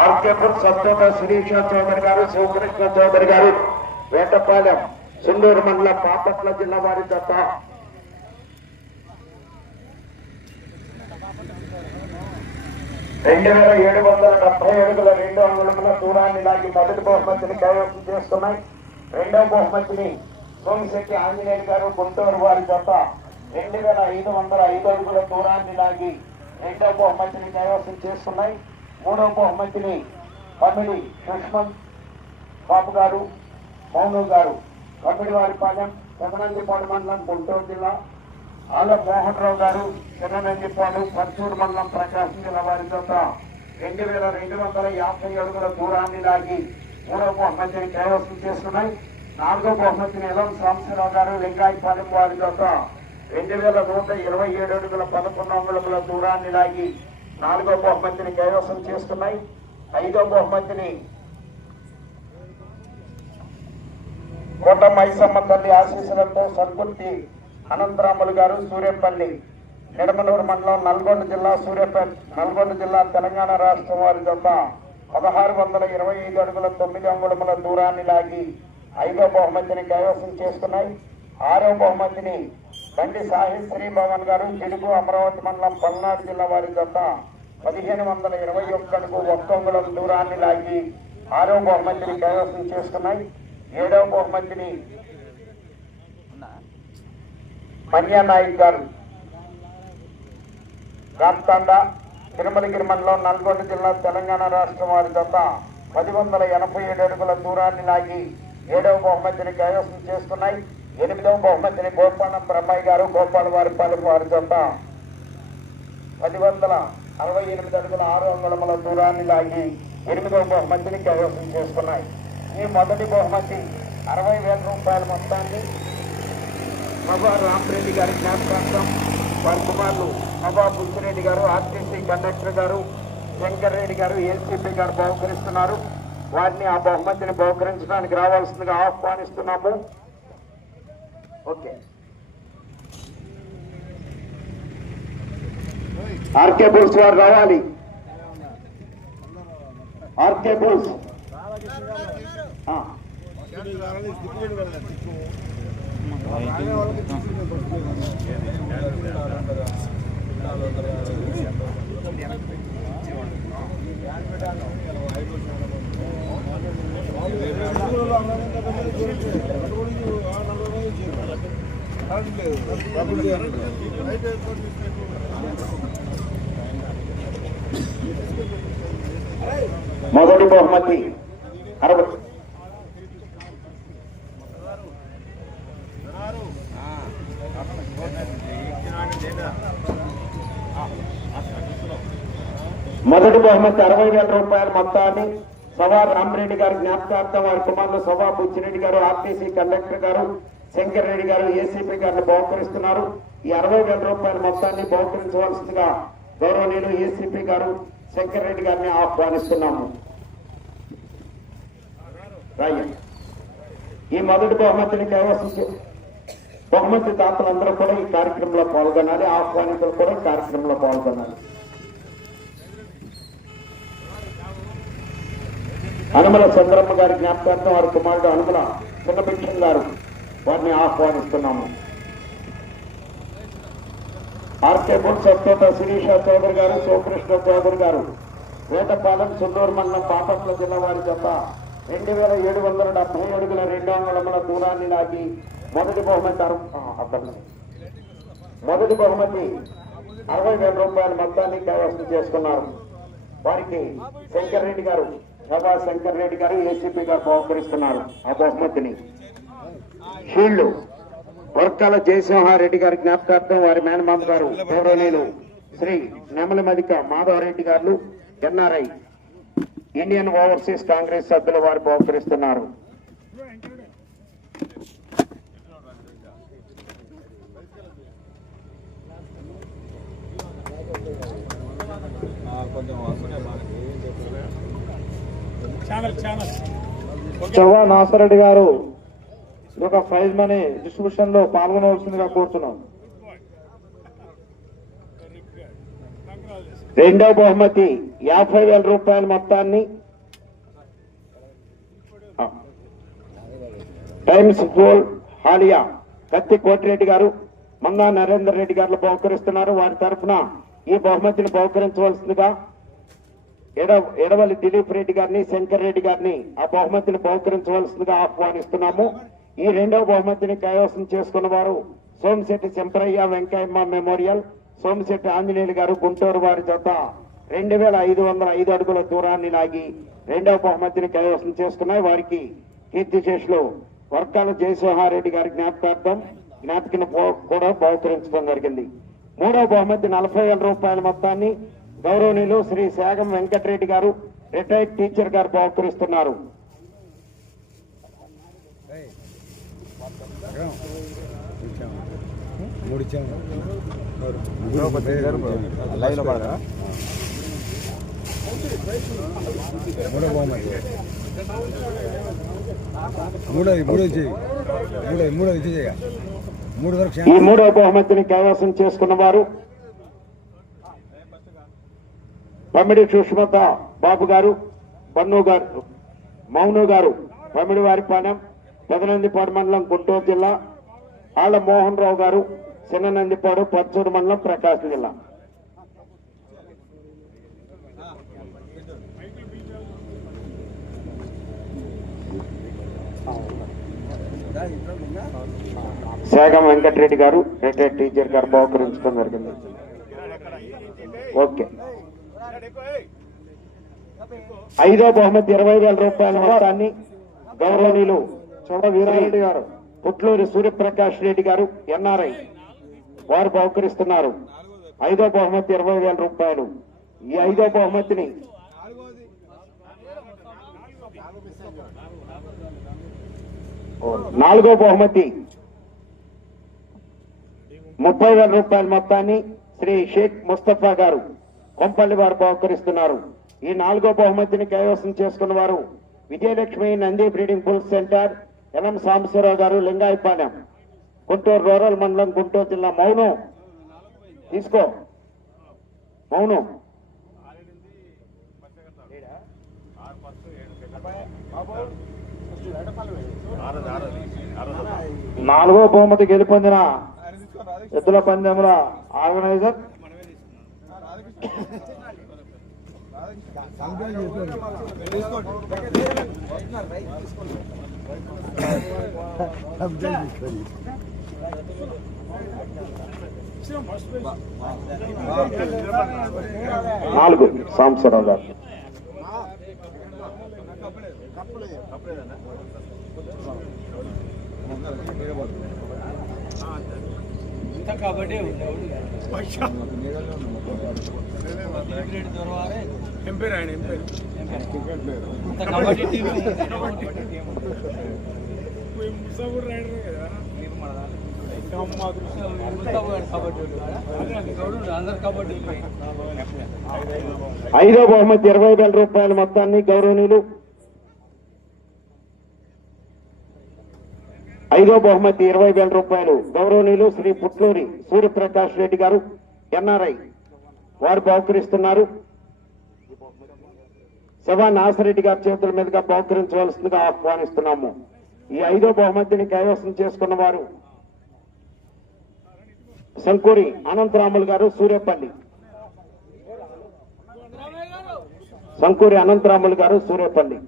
ఆర్కేపూర్ సత్తోట శిరీష చౌదరి గారు శివకృష్ణ చౌదరి గారు వేటపాలెం సుందూరు మండలం పాపట్ల జిల్లా వారి జత. రెండు వేల ఏడు వందల డెబ్బై అడుగుల రెండు అంగుళముల దూరాన్ని లాగి మొదటి బహుమతిని కైవసం చేస్తున్నాయి. రెండవ బహుమతిని సోమిశెట్టి ఆంజనేయులు గారు గుంటూరు వారి జత. రెండు వేల ఐదు వందల ఐదు అడుగుల దూరాన్ని లాగి రెండవ బహుమతిని కైవసం చేస్తున్నాయి. మూడవ బహుమతిని కమిడి సుష్మంత్ బాబు గారు మౌను గారు. కమిడి వారి పాలెం మండలం గుంటూరు జిల్లా. ఆల మోహన్ రావు గారు చిన్ననందిపాడు పర్చూరు మండలం ప్రకాశం జిల్లా వారి జత రెండు వేల రెండు వందల యాభై అడుగుల దూరాన్ని లాగి మూడవ బహుమతిని కైవసం చేస్తున్నాయి నాలుగో బహుమతిని ఎలం సాంబశివరావు గారు లింగాయపాలెం వారి జత రెండు వేల నూట ఇరవై ఏడు అడుగుల పదకొండు అంగుళముల దూరాన్ని లాగి నాలుగో బహుమతిని కైవసం చేసుకున్నాయి. ఐదో బహుమతిని కోట మైసమ్మ తల్లి ఆశీస్సులతో సర్కుర్తి అనంతరాములు గారు సూర్యపల్లి నిడమనూరు మండలం నల్గొండ జిల్లా సూర్యాపేట నల్గొండ జిల్లా తెలంగాణ రాష్ట్రం వారి జత పదహారు వందల ఇరవై ఐదు అడుగుల తొమ్మిది అంగుళముల దూరాన్ని లాగి ఐదో బహుమతిని కైవసం చేసుకున్నాయి. ఆరో బహుమతిని బండి శ్రీ భవన్ గారు తెలుగు అమరావతి మండలం పల్నాడు జిల్లా వారి జత పదిహేను వందల ఇరవై ఒక్కడుకు అడుగు దూరాన్ని లాగి ఆరో బహుమతిని కైవసం చేసుకున్నాయి ఏడవ బహుమతిని మన్యా నాయక్ గారు. రాప్తాండ తిరుమలగిరి మండలం నల్గొండ జిల్లా తెలంగాణ రాష్ట్రం వారి జత పది వందల ఎనభై ఏడు అడుగుల దూరాన్ని లాగి ఏడవ బహుమతిని కైవసం చేసుకున్నాయి ఎనిమిదవ బహుమతిని గోపాలం బ్రహ్మయ్య గారు గోపాల వారి పాలెం వారి జత పది వందల అరవై ఎనిమిది అడుగుల ఆరు అంగుళముల దూరాన్ని లాగి ఎనిమిదవ బహుమతిని కైవసం చేసుకున్నాయి. ఈ మొదటి బహుమతి అరవై వేల రూపాయల మొత్తాన్ని మగవా రామరెడ్డి గారి జ్ఞాపకార్థం వారి కుమారులు మగవా బుచ్చిరెడ్డి గారు ఆర్టీసీ కండక్టర్ గారు శంకర్ రెడ్డి గారు ఏసీపీ గారు బహుకరిస్తున్నారు. వారిని ఆ బహుమతిని బహుకరించడానికి రావాల్సిందిగా ఆహ్వానిస్తున్నాము. ఓకే. ఆర్కే బుల్స్ వారు రావాలి ఆర్కే బుల్స్ ఆ. మొదటి బహుమతి అరవై. మొదటి బహుమతి అరవై వేల రూపాయల మొత్తాన్ని సవా రామరెడ్డి గారు జ్ఞాపకార్థం వారి కుమారులు సభా బుచ్చిరెడ్డి గారు ఆర్టీసీ కండక్టర్ గారు శంకర్ రెడ్డి గారు ఏసీపీ గారిని బహుకరిస్తున్నారు. ఈ అరవై వేల రూపాయల మొత్తాన్ని బహుకరించవలసిందిగా గౌరవనీయులు ఏసీపీ గారు శంకర్ రెడ్డి గారిని ఆహ్వానిస్తున్నాము. రాయ్య. ఈ మొదటి బహుమతిని కేవలం బహుమతి దాతలందరూ కూడా ఈ కార్యక్రమంలో పాల్గొనాలి ఆహ్వానితులు కూడా ఈ కార్యక్రమంలో పాల్గొనాలి అనుమల చంద్రమ్మ గారి జ్ఞాపకార్థం వారి కుమారుడు అనుమల చిన్నపిక్షన్ గారు వారిని ఆహ్వానిస్తున్నాము ఆర్కే బుల్ సత్తోట శిరీష చౌదరి గారు శివకృష్ణ చౌదరి గారు వేటపాలెం సుల్లూరు మండలం బాపట్ల జిల్లా వారి జత రెండు వేల ఏడు వందల డెబ్బై అడుగుల రెండు అంగుళముల దూరాన్ని నాటి మొదటి బహుమతి అర్థం మొదటి బహుమతి అరవై వేల రూపాయల మొత్తాన్ని కైవసం చేసుకున్నారు. వారికి శంకర్ రెడ్డి గారు సభా శంకర్ రెడ్డి గారు ఏసీపీ గారు బహుకరిస్తున్నారు ఆ బహుమతిని. షీళ్ళు వర్కాల జయసింహారెడ్డి గారి జ్ఞాపకార్థం వారి మేనమామ గారు గౌరవనీయులు శ్రీ నెమలి మదిక మాధవరెడ్డి గారు ఎన్ఆర్ఐ ఇండియన్ ఓవర్సీస్ కాంగ్రెస్ సభ్యులు వారు బహుకరిస్తున్నారు. చవ్వా నాసరెడ్డి గారు యొక్క ప్రైజ్ మనీ డిస్ట్రిబ్యూషన్లో పాల్గొనవలసిందిగా కోరుతున్నాం. రెండో బహుమతి యాభై వేల రూపాయల మొత్తాన్ని. టైమ్స్ గోల్డ్ హాలియా కత్తి కోటిరెడ్డి గారు మందా నరేందర్ రెడ్డి గారు బహుకరిస్తున్నారు. వారి తరఫున ఈ బహుమతిని బహుకరించవలసిందిగా ఎడ ఎడవల్లి దిలీప్ రెడ్డి గారిని శంకర్ రెడ్డి గారిని ఆ బహుమతిని బహుకరించవలసిందిగా ఆహ్వానిస్తున్నాము. ఈ రెండవ బహుమతిని కైవసం చేసుకున్న వారు సోమశెట్టి శంకరయ్య వెంకయ్యమ్మ మెమోరియల్. సోమశెట్టి ఆంజనేయులు గారు గుంటూరు వారి జత రెండు వేల ఐదు వందల ఐదు అడుగుల దూరాన్ని లాగి రెండవ బహుమతిని కైవసం చేసుకున్నాయి. వారికి కీర్తిశేషులు వర్కాల జయసింహారెడ్డి గారి జ్ఞాపకార్థం జ్ఞాపకం కూడా బహుకరించడం జరిగింది. మూడవ బహుమతి నలభై వేల రూపాయల మొత్తాన్ని గౌరవనీయులు శ్రీ శాగం వెంకటరెడ్డి గారు రిటైర్డ్ టీచర్ గారు బహుకరిస్తున్నారు. మూడు ఇచ్చాము లైవ్లో పడదా మూడో బహుమతి మూడోది మూడో ఇచ్చేయి మూడో మూడో ఇచ్చేయ మూడు వరకు ఈ మూడవ బహుమతిని కైవసం చేసుకున్న వారు పమిడి సుష్మత బాబు గారు బన్ను గారు మౌను గారు పమిడి వారిపాలెం పెదనందిపాడు మండలం గుంటూరు జిల్లా ఆళ్ళ మోహన్ రావు గారు చిన్ననందిపాడు పర్చూరు మండలం ప్రకాశం జిల్లా. శాగం వెంకటరెడ్డి గారు రిటైర్డ్ టీచర్ గారు బహుకరించడం జరిగింది. ఓకే. ఐదో బహుమతి ఇరవై వేల రూపాయల మొత్తాన్ని గౌరవనీయులు చౌడ వీరారెడ్డి గారు పుట్లూరి సూర్యప్రకాష్ రెడ్డి గారు ఎన్ఆర్ఐ. వారు బహుకరిస్తున్నారు. ఐదో బహుమతి ఇరవై వేల రూపాయలు. ఈ ఐదో బహుమతిని నాలుగో బహుమతి ముప్పై వేల రూపాయల మొత్తాన్ని శ్రీ షేక్ ముస్తఫా గారు కొంపల్లి వారు బహుకరిస్తున్నారు. ఈ నాలుగో బహుమతిని కైవసం చేసుకున్న వారు Vijayalakshmi Nandi breeding pool centre Elam Sambasivarao గారు లింగాయపాలెం. గుంటూరు రూరల్ మండలం గుంటూరు జిల్లా మౌనం. తీసుకో. మౌనం. నాలుగో బహుమతి గెలుపొందిన ఎద్దుల పందెముల ఆర్గనైజర్. నాలుగు. సాంబశివరావు గారు. కబడ్డీ ఎంపైర్ ఆయన ఎంపైర్ కబడ్డీ టీం ఐదో బహుమతి ఇరవై వేల రూపాయల మొత్తాన్ని గౌరవనీయులు. ఐదో బహుమతి ఇరవై వేల రూపాయలు గౌరవనీయులు శ్రీ పుట్లూరి సూర్యప్రకాష్ రెడ్డి గారు ఎన్ఆర్ఐ వారు బహుకరిస్తున్నారు. శివా నాసిరెడ్డి గారి చేతుల మీదుగా బహుకరించవలసిందిగా ఆహ్వానిస్తున్నాము. ఈ ఐదో బహుమతిని కైవసం చేసుకున్న వారు శంకూరి అనంతరాములు గారు సూర్యపల్లి శంకూరి అనంతరాములు గారు సూర్యపల్లి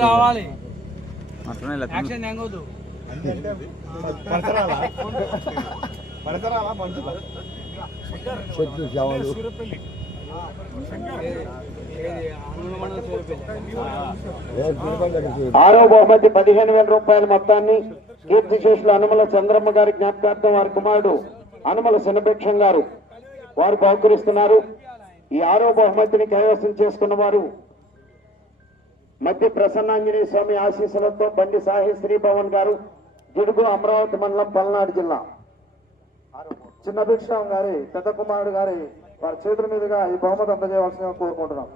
రావాలి యాక్షన్ ఎంగొద్దు చెట్లు చావలు ఆరో బహుమతి పదిహేను వేల రూపాయల మొత్తాన్ని కీర్తిశేషులు అనుమల చంద్రమ్మ గారి జ్ఞాపకార్థం వారి కుమారుడు అనుమల శనభిక్షం గారు వారు బహుకరిస్తున్నారు. ఈ ఆరో బహుమతిని కైవసం చేసుకున్న వారు మధ్య ప్రసన్నాంజనేయ స్వామి ఆశీస్సులతో బండి సాహి శ్రీభవన్ గారు జిడుగు అమరావతి మండలం పల్నాడు జిల్లా. చిన్న భిక్షం గారి పెద్ద కుమారుడు గారి వారి చేతుల మీదుగా ఈ బహుమతి అందజేయవలసిందిగా కోరుకుంటున్నాం.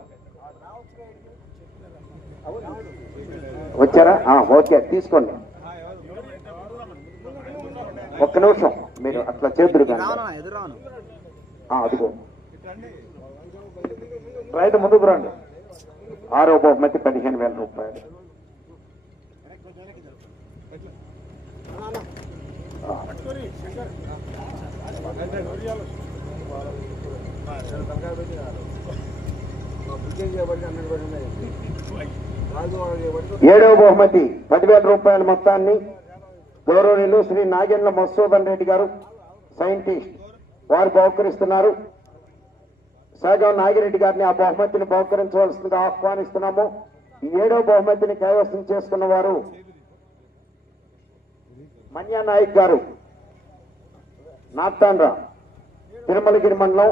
వచ్చారా? ఓకే తీసుకోండి. ఒక్క నిమిషం మీరు అట్లా ఆ, అదిగో. రైట్ ముందుకు రండి. ఆరో బహుమతి పదిహేను వేల రూపాయలు. ఏడవ బహుమతి పదివేల రూపాయల మొత్తాన్ని గౌరవనీయులు శ్రీ నాగేంద్ర మధుసూదన్ రెడ్డి గారు సైంటిస్ట్ వారు బహుకరిస్తున్నారు. సాగం నాగిరెడ్డి గారిని ఆ బహుమతిని బహుకరించవలసిందిగా ఆహ్వానిస్తున్నాము. ఏడవ బహుమతిని కైవసం చేసుకున్న వారు మన్యా నాయక్ గారు. నార్తాండ్ర తిరుమలగిరి మండలం.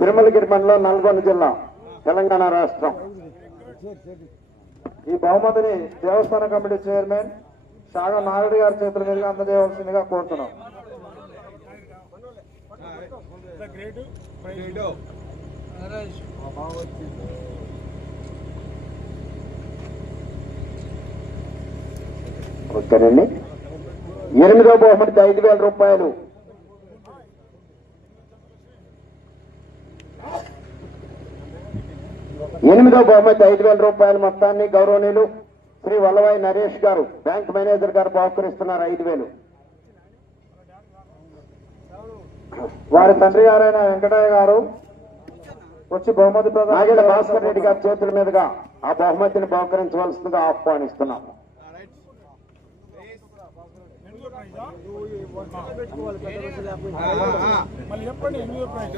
తిరుమలగిరి మండలం నల్గొండ జిల్లా తెలంగాణ రాష్ట్రం. ఈ బహుమతిని దేవస్థాన కమిటీ చైర్మన్ సాగ నాయుడు గారి చేతుల మీదుగా అందజేయవలసిందిగా కోరుతున్నాం. ఓకేనండి. ఎనిమిదో బహుమతి ఐదు వేల రూపాయలు. ఎనిమిదో బహుమతి ఐదు వేల రూపాయల మొత్తాన్ని గౌరవనీయులు శ్రీ వల్లవాయి నరేష్ గారు బ్యాంక్ మేనేజర్ గారు బహుకరిస్తున్నారు ఐదు వేలు. వారి తండ్రి గారైన వెంకటయ్య గారు వచ్చి బహుమతి భాస్కర్ రెడ్డి గారి చేతుల మీదుగా ఆ బహుమతిని బహుకరించవలసిందిగా ఆహ్వానిస్తున్నాము. మళ్ళీ చెప్పండి ఎనిమిదో ప్రైజ్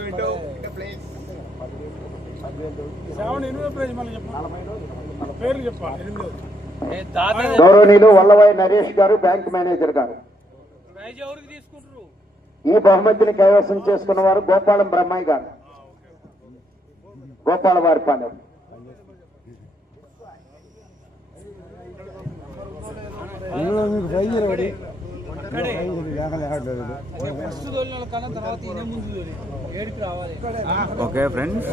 సెవెన్ ఎనిమిదో ప్రైజ్ మళ్ళీ చెప్పండి పేర్లు చెప్పాలి ఎనిమిదో గౌరవనీయులు వల్లభాయ్ నరేష్ గారు బ్యాంక్ మేనేజర్ గారు. ఈ బహుమతిని కైవసం చేసుకున్న వారు గోపాలం బ్రహ్మయ్య గారు. గోపాల వారిపాలెం మీకు ఓకే ఫ్రెండ్స్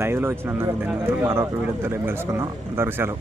లైవ్లో వచ్చినందుకు ధన్యవాదాలు. మరొక వీడియోతో రేపు కలుసుకుందాం. అందరూ సెలవు.